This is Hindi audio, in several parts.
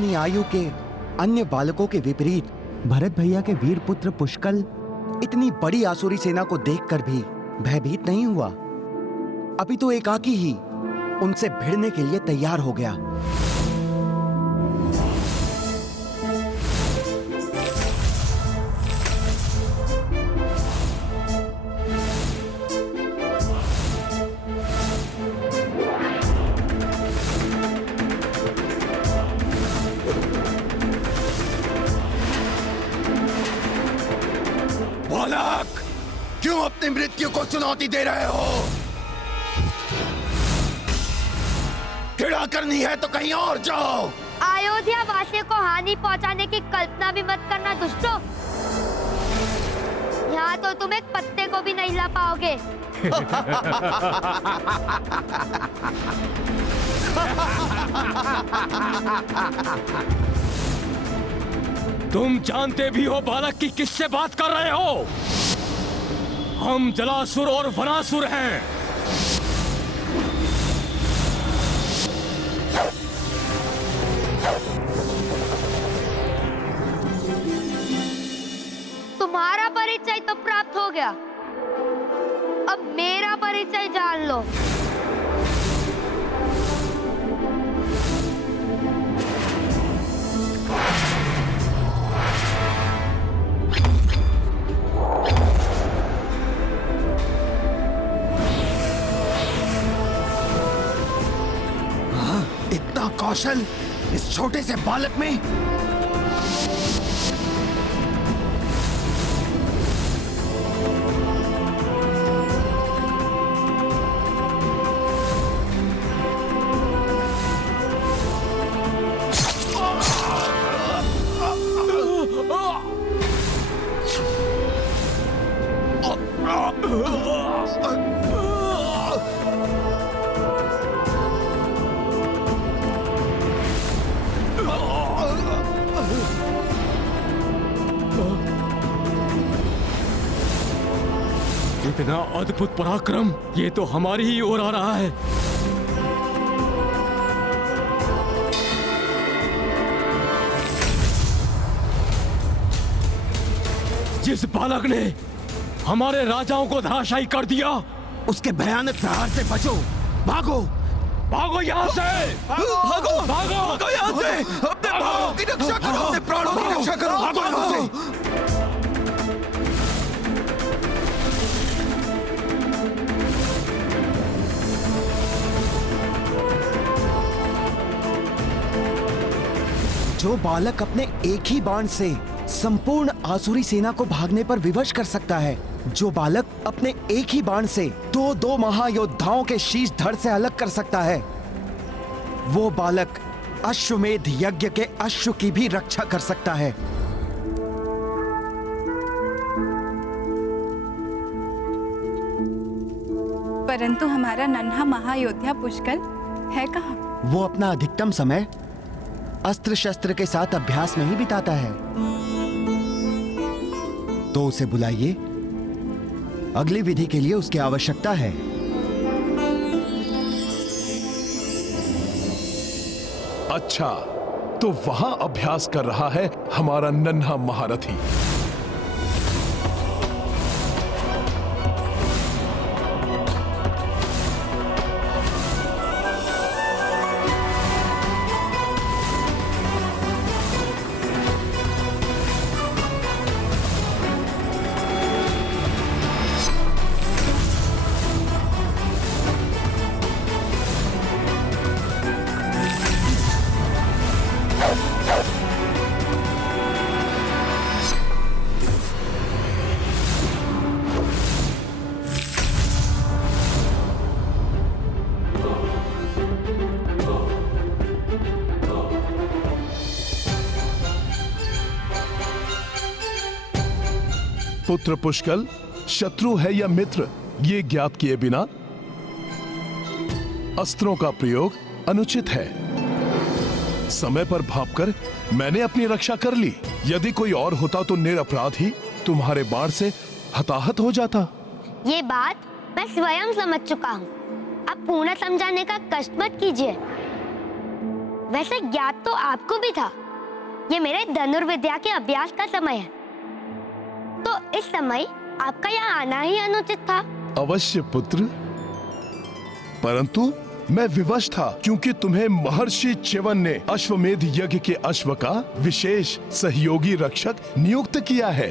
अपनी आयु के अन्य बालकों के विपरीत भरत भैया के वीर पुत्र पुष्कल इतनी बड़ी आसुरी सेना को देखकर भी भयभीत नहीं हुआ। अभी तो एकाकी ही उनसे भिड़ने के लिए तैयार हो गया। बालक, क्यों अपनी मृत्यु को चुनौती दे रहे हो? क्रीड़ा करनी है तो कहीं और जाओ। अयोध्या वासियों को हानि पहुंचाने की कल्पना भी मत करना दुष्टों। यहाँ तो तुम एक पत्ते को भी नहीं ला पाओगे। तुम जानते भी हो बालक की किससे बात कर रहे हो? हम जलासुर और वनासुर हैं। तुम्हारा परिचय तो प्राप्त हो गया, अब मेरा परिचय जान लो। इतना कौशल इस छोटे से बालक में? इतना अद्भुत पराक्रम, ये तो हमारी ही ओर आ रहा है। जिस बालक ने हमारे राजाओं को धराशायी कर दिया, उसके भयानक प्रहार से बचो। भागो भागो यहाँ से! भागो भागो! भागो यहाँ से! अपने प्राणों की रक्षा करो, अपने प्राणों की रक्षा करो। भागो यहाँ से! जो बालक अपने एक ही बाण से संपूर्ण आसुरी सेना को भागने पर विवश कर सकता है, जो बालक अपने एक ही बाण से दो महायोद्धाओं के शीश धड़ से अलग कर सकता है, वो बालक अश्वमेध यज्ञ के अश्व की भी रक्षा कर सकता है। परंतु हमारा नन्हा महायोद्धा पुष्कल है कहाँ? वो अपना अधिकतम समय अस्त्र शस्त्र के साथ अभ्यास में ही बिताता है। तो उसे बुलाइए, अगली विधि के लिए उसकी आवश्यकता है। अच्छा, तो वहां अभ्यास कर रहा है हमारा नन्हा महारथी। पुत्र पुष्कल शत्रु है या मित्र, ये ज्ञात किए बिना अस्त्रों का प्रयोग अनुचित है। समय पर भांपकर मैंने अपनी रक्षा कर ली। यदि कोई और होता तो निरपराधी तुम्हारे बाण से हताहत हो जाता। ये बात मैं स्वयं समझ चुका हूँ, अब पूर्ण समझाने का कष्ट मत कीजिए। वैसे ज्ञात तो आपको भी था। ये मेरे धनुर्विद्या के अभ्यास का समय है, तो इस समय आपका यहाँ आना ही अनुचित था। अवश्य पुत्र, परंतु मैं विवश था क्योंकि तुम्हें महर्षि च्यवन ने अश्वमेध यज्ञ के अश्व का विशेष सहयोगी रक्षक नियुक्त किया है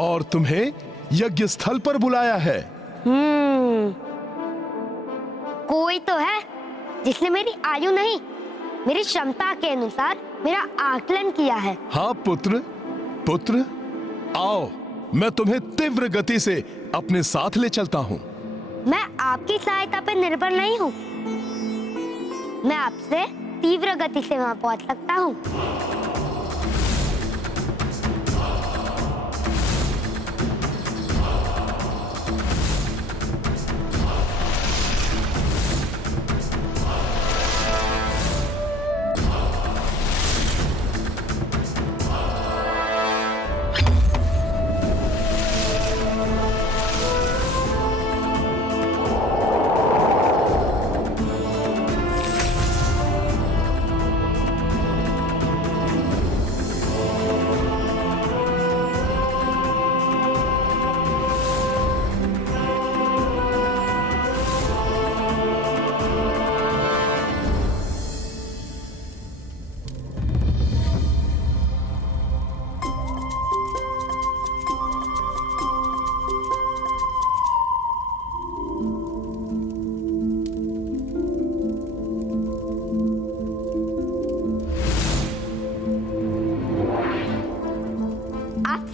और तुम्हें यज्ञ स्थल पर बुलाया है। कोई तो है जिसने मेरी आयु नहीं, मेरी क्षमता के अनुसार मेरा आकलन किया है। हाँ पुत्र, पुत्र आओ, मैं तुम्हें तीव्र गति से अपने साथ ले चलता हूँ। मैं आपकी सहायता पर निर्भर नहीं हूँ, मैं आपसे तीव्र गति से वहां पहुंच सकता हूँ।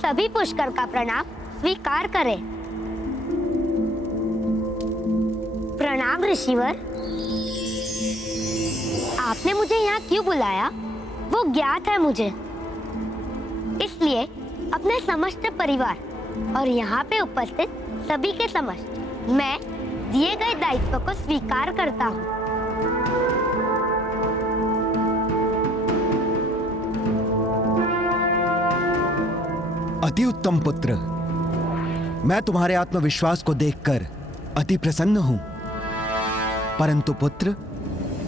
सभी पुष्कर का प्रणाम स्वीकार करें। प्रणाम ऋषिवर। आपने मुझे यहाँ क्यों बुलाया वो ज्ञात है मुझे, इसलिए अपने समस्त परिवार और यहाँ पे उपस्थित सभी के समक्ष मैं दिए गए दायित्व को स्वीकार करता हूँ। अति उत्तम पुत्र, मैं तुम्हारे आत्मविश्वास को देखकर अति प्रसन्न हूं। परंतु पुत्र,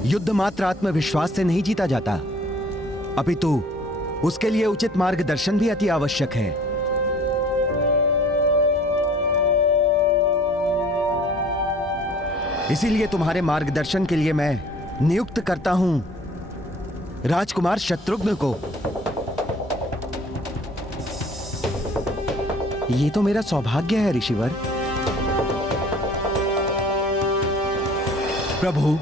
युद्ध मात्र आत्मविश्वास से नहीं जीता जाता, अपितु उसके लिए उचित मार्गदर्शन भी अति आवश्यक है। इसीलिए तुम्हारे मार्गदर्शन के लिए मैं नियुक्त करता हूं राजकुमार शत्रुघ्न को। ये तो मेरा सौभाग्य है ऋषिवर। प्रभु,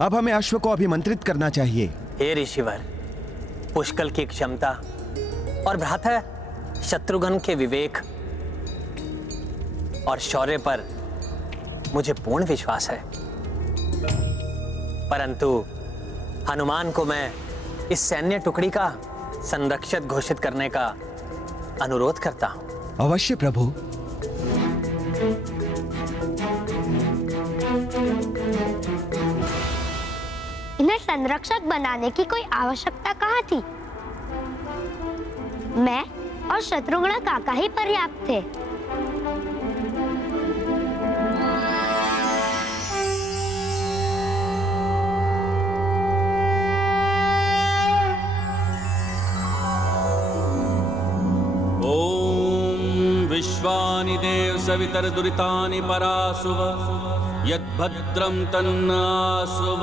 अब हमें अश्व को अभिमंत्रित करना चाहिए। हे ऋषिवर, पुष्कल की क्षमता और भ्राता शत्रुघ्न के विवेक और शौर्य पर मुझे पूर्ण विश्वास है, परंतु हनुमान को मैं इस सैन्य टुकड़ी का संरक्षक घोषित करने का अनुरोध करता हूं। अवश्य प्रभु। इन्हें संरक्षक बनाने की कोई आवश्यकता कहाँ थी? मैं और शत्रुघ्न काका ही पर्याप्त थे। विश्वानि देव सवितर दुरितानि परासुव यद्भद्रं तन्नासुव।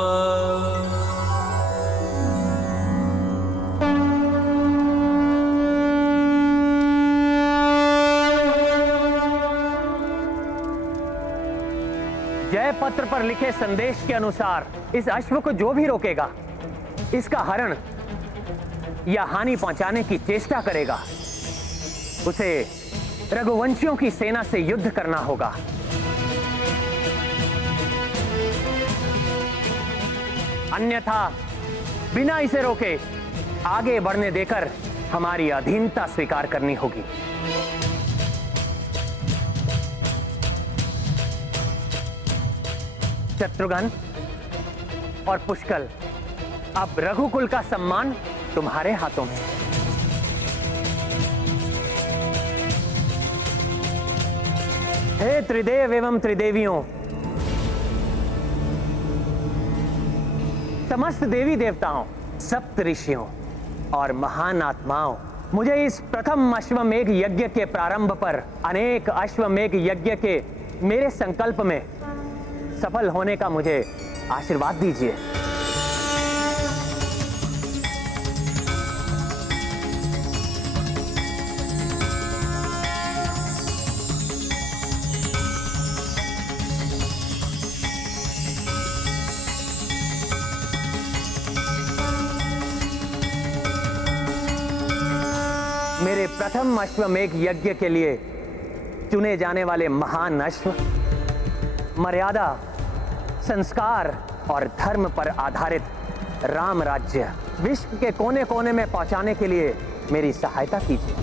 जय पत्र पर लिखे संदेश के अनुसार इस अश्व को जो भी रोकेगा, इसका हरण या हानि पहुंचाने की चेष्टा करेगा, उसे रघुवंशियों की सेना से युद्ध करना होगा। अन्यथा बिना इसे रोके आगे बढ़ने देकर हमारी अधीनता स्वीकार करनी होगी। शत्रुघ्न और पुष्कल, अब रघुकुल का सम्मान तुम्हारे हाथों में है। हे त्रिदेव एवं त्रिदेवियों, समस्त देवी देवताओं, सप्त ऋषियों और महान आत्माओं, मुझे इस प्रथम अश्वमेघ यज्ञ के प्रारंभ पर अनेक अश्वमेघ यज्ञ के मेरे संकल्प में सफल होने का मुझे आशीर्वाद दीजिए। मेरे प्रथम अश्वमेघ यज्ञ के लिए चुने जाने वाले महान अश्व मर्यादा, संस्कार और धर्म पर आधारित राम राज्य विश्व के कोने कोने में पहुंचाने के लिए मेरी सहायता कीजिए।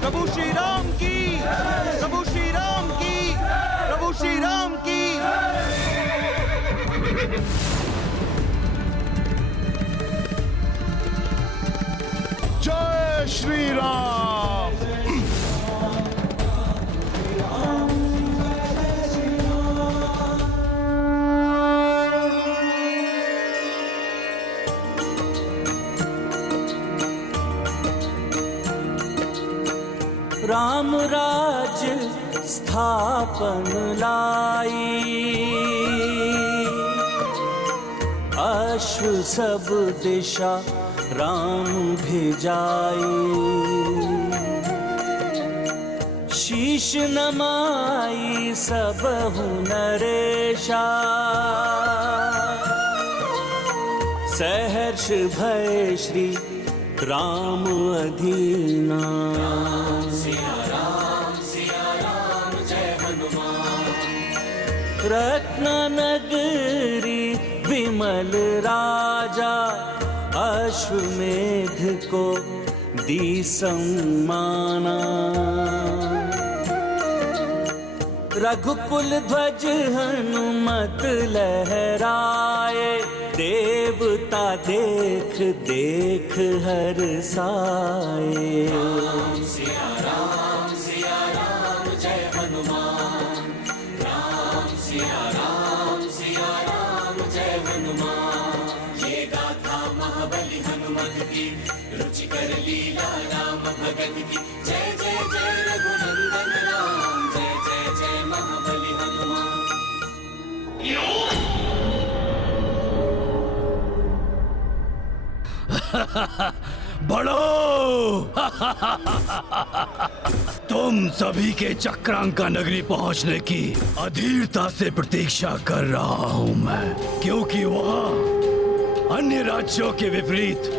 प्रभु श्री राम की, प्रभु श्री राम की, प्रभु श्री राम की। जय श्री राम। राम राज स्थापन लाई, अश्व सब दिशा राम भेजाई। शीश नमाई सबहु नरेशा, सहर्ष भय श्री राम अधीना। रत्न नगरी विमल राजा, अश्वमेध को दी सम्माना। रघुकुल ध्वज हनुमत लहराए, देवता देख देख हर्षाए। सिया राम जय हनुमान, राम सिया राम जय हनुमान। ये गाथा महाबली हनुमत की, रुचिकर लीला राम भगत की। जय जय जय रघुनंदन राम, जय जय जय महाबली हनुमान। बड़ो तुम सभी के चक्रांका नगरी पहुंचने की अधीरता से प्रतीक्षा कर रहा हूं मैं, क्योंकि वहां अन्य राज्यों के विपरीत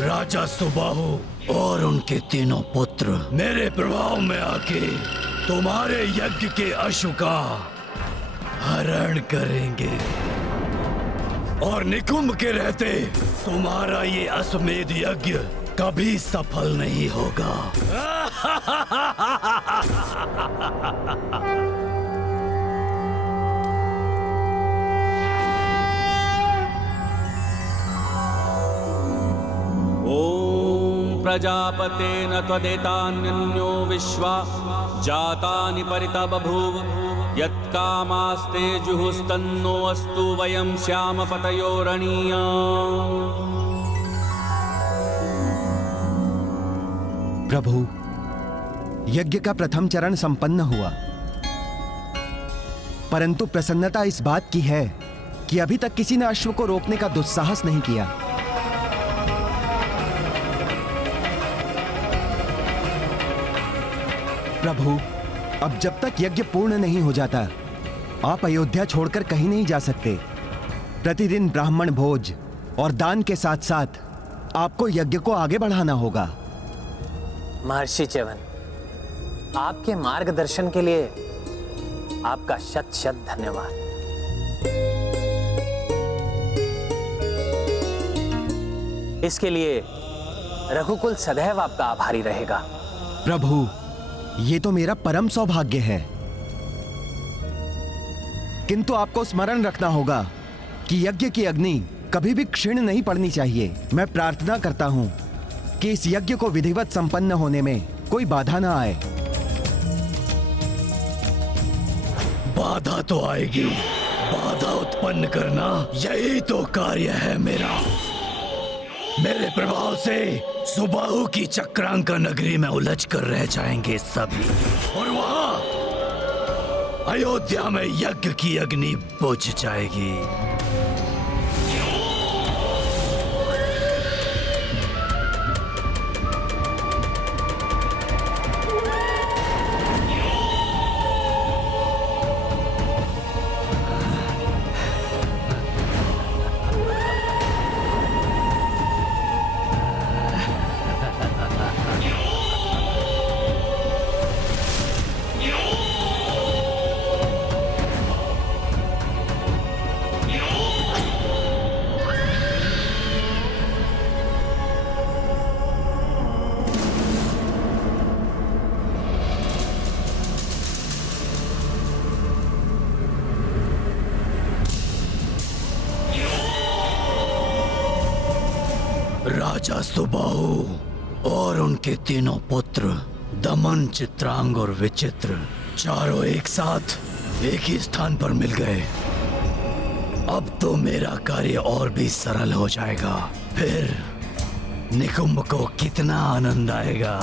राजा सुबाहु और उनके तीनों पुत्र मेरे प्रभाव में आके तुम्हारे यज्ञ के अश्व का हरण करेंगे, और निकुंभ के रहते तुम्हारा ये अश्वमेध यज्ञ कभी सफल नहीं होगा। ओम प्रजापतेन त्वदेतान्यो विश्वा जातानि परिता बभूव। यत्कामास्ते जुहुस्तन्नो अस्तु वयं श्याम पतयो रणीया। प्रभु, यज्ञ का प्रथम चरण संपन्न हुआ, परंतु प्रसन्नता इस बात की है कि अभी तक किसी ने अश्व को रोकने का दुस्साहस नहीं किया। प्रभु, अब जब तक यज्ञ पूर्ण नहीं हो जाता, आप अयोध्या छोड़कर कहीं नहीं जा सकते। प्रतिदिन ब्राह्मण भोज और दान के साथ साथ आपको यज्ञ को आगे बढ़ाना होगा। महर्षि च्यवन, आपके मार्गदर्शन के लिए आपका शत शत धन्यवाद। इसके लिए रघुकुल सदैव आपका आभारी रहेगा। प्रभु, ये तो मेरा परम सौभाग्य है, किंतु आपको स्मरण रखना होगा कि यज्ञ की अग्नि कभी भी क्षीण नहीं पड़नी चाहिए। मैं प्रार्थना करता हूं कि इस यज्ञ को विधिवत संपन्न होने में कोई बाधा ना आए। बाधा तो आएगी, बाधा उत्पन्न करना यही तो कार्य है मेरा। मेरे प्रभाव से सुबाहु की चक्रांका नगरी में उलझ कर रह जाएंगे सभी, और वहां अयोध्या में यज्ञ की अग्नि बुझ जाएगी। राजा सुबाहु और उनके तीनों पुत्र दमन, चित्रांग और विचित्र चारों एक साथ एक ही स्थान पर मिल गए। अब तो मेरा कार्य और भी सरल हो जाएगा। फिर निकुंभ को कितना आनंद आएगा।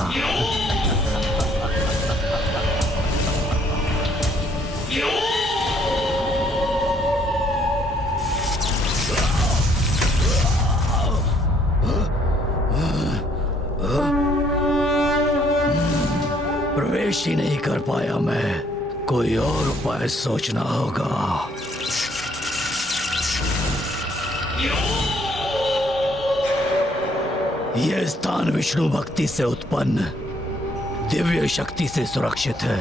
प्रवेश ही नहीं कर पाया मैं, कोई और उपाय सोचना होगा। यह स्थान विष्णु भक्ति से उत्पन्न दिव्य शक्ति से सुरक्षित है।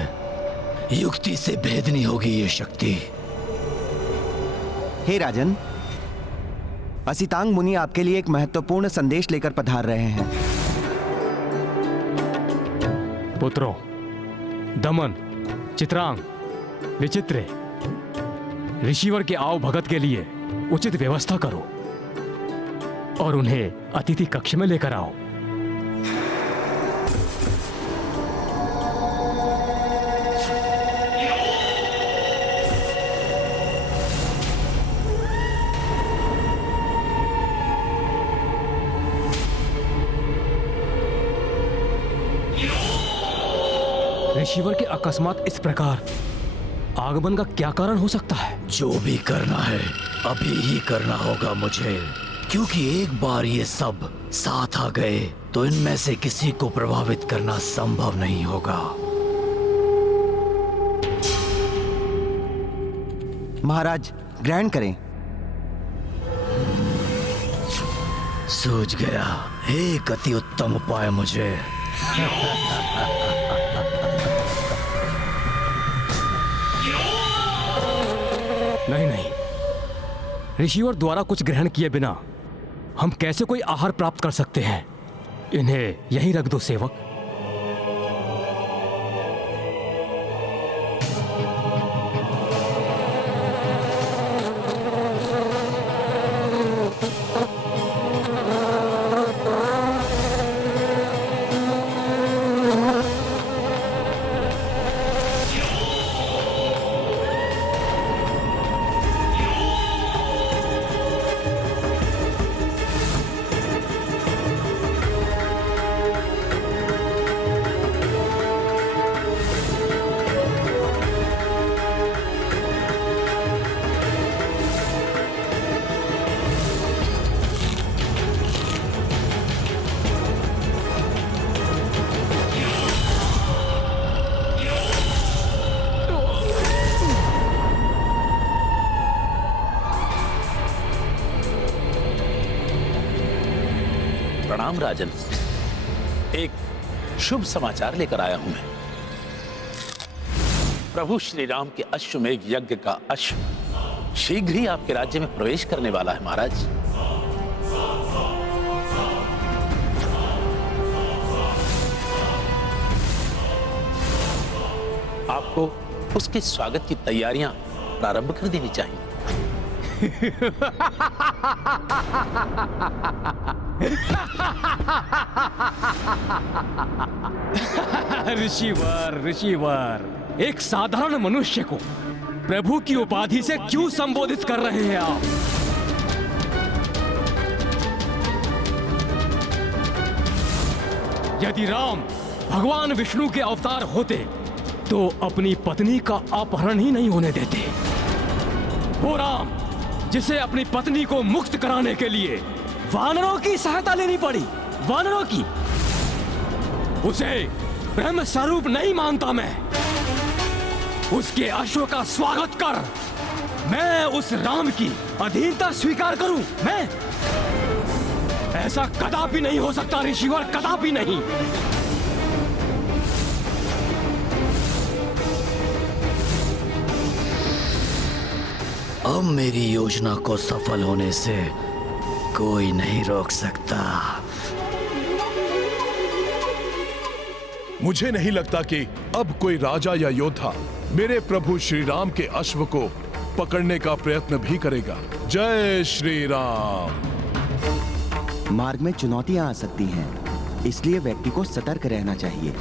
युक्ति से भेदनी होगी ये शक्ति। हे राजन, असितांग मुनि आपके लिए एक महत्वपूर्ण संदेश लेकर पधार रहे हैं। पुत्रों दमन, चित्रांग, विचित्र, ऋषिवर के आव भगत के लिए उचित व्यवस्था करो और उन्हें अतिथि कक्ष में लेकर आओ। ऋषिवर के अकस्मात इस प्रकार आगमन का क्या कारण हो सकता है? जो भी करना है अभी ही करना होगा मुझे, क्योंकि एक बार ये सब साथ आ गए तो इनमें से किसी को प्रभावित करना संभव नहीं होगा। महाराज ग्रहण करें। सूझ गया, एक अति उत्तम उपाय मुझे। नहीं नहीं, ऋषिवर द्वारा कुछ ग्रहण किए बिना हम कैसे कोई आहार प्राप्त कर सकते हैं? इन्हें यहीं रख दो सेवक। प्रणाम राजन, एक शुभ समाचार लेकर आया हूं मैं। प्रभु श्री राम के अश्वमेघ यज्ञ का अश्व शीघ्र ही आपके राज्य में प्रवेश करने वाला है महाराज। आपको उसके स्वागत की तैयारियां प्रारंभ कर देनी चाहिए। ऋषिवर, एक साधारण मनुष्य को प्रभु की उपाधि से क्यों संबोधित कर रहे हैं आप? यदि राम भगवान विष्णु के अवतार होते तो अपनी पत्नी का अपहरण ही नहीं होने देते। वो राम जिसे अपनी पत्नी को मुक्त कराने के लिए वानरों की सहायता लेनी पड़ी, वानरों की, उसे ब्रह्म स्वरूप नहीं मानता मैं। उसके अश्व का स्वागत कर, मैं उस राम की अधीनता स्वीकार करूं। मैं ऐसा कदापि नहीं हो सकता ऋषिवर, कदापि नहीं। अब मेरी योजना को सफल होने से कोई नहीं रोक सकता। मुझे नहीं लगता कि अब कोई राजा या योद्धा मेरे प्रभु श्री राम के अश्व को पकड़ने का प्रयत्न भी करेगा। जय श्री राम। मार्ग में चुनौतियां आ सकती हैं, इसलिए व्यक्ति को सतर्क रहना चाहिए।